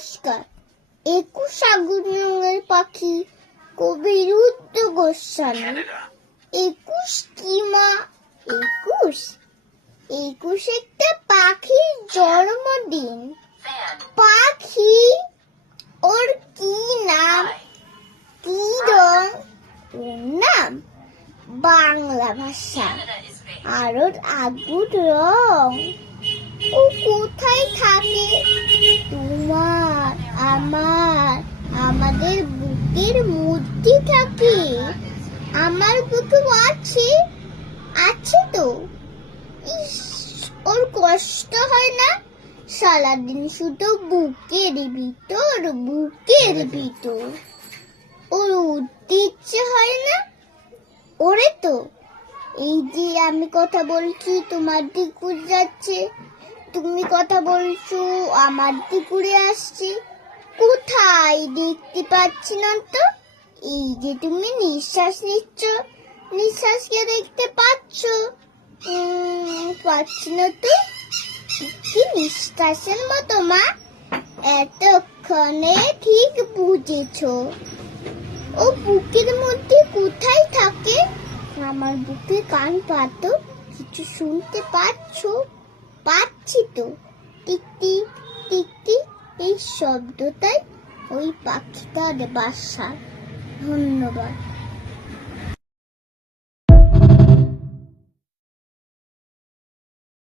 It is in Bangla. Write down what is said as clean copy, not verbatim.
নমস্কার। 21 আগুন রঙের পাখি কবি রুদ্র গোস্বামী। 21 কি মা? 21 একটা পাখির জন্মদিন। পাখি ওর কি নাম, কি রং? ওর নাম বাংলা ভাষা আর ওর আগুন রং। ও কোথায় থাকে? তোমার, আমার, আমাদের বুকের মধ্যে থাকে। আমার বুকেও আছে তো। ইস, ওর কষ্ট হয় না? সারাদিন শুধু বুকের ভিতর। ওর উঠতে ইচ্ছে হয় না? ওরে তো, এই যে আমি কথা বলছি তোমার দিক ঘুরে যাচ্ছে, তুমি কথা বলছো আমার দিক ঘুরে আসছে। কোথায় দেখতে পাচ্ছি না তো। এই যে তুমি নিঃশ্বাস নিচ্ছ, নিঃশ্বাসকে দেখতে পাচ্ছ? পাচ্ছি না তো। কি নিঃশ্বাসের মতো মা? এতক্ষণে ঠিক বুঝেছো। ও বুকের মধ্যে কোথায় থাকে? আমার বুকে কান পাতো, কিছু শুনতে পাচ্ছো? পাচ্ছি তো। টিক টিক টিক টিক, এই শব্দটাই ওই পাখিটার বাসা। ধন্যবাদ।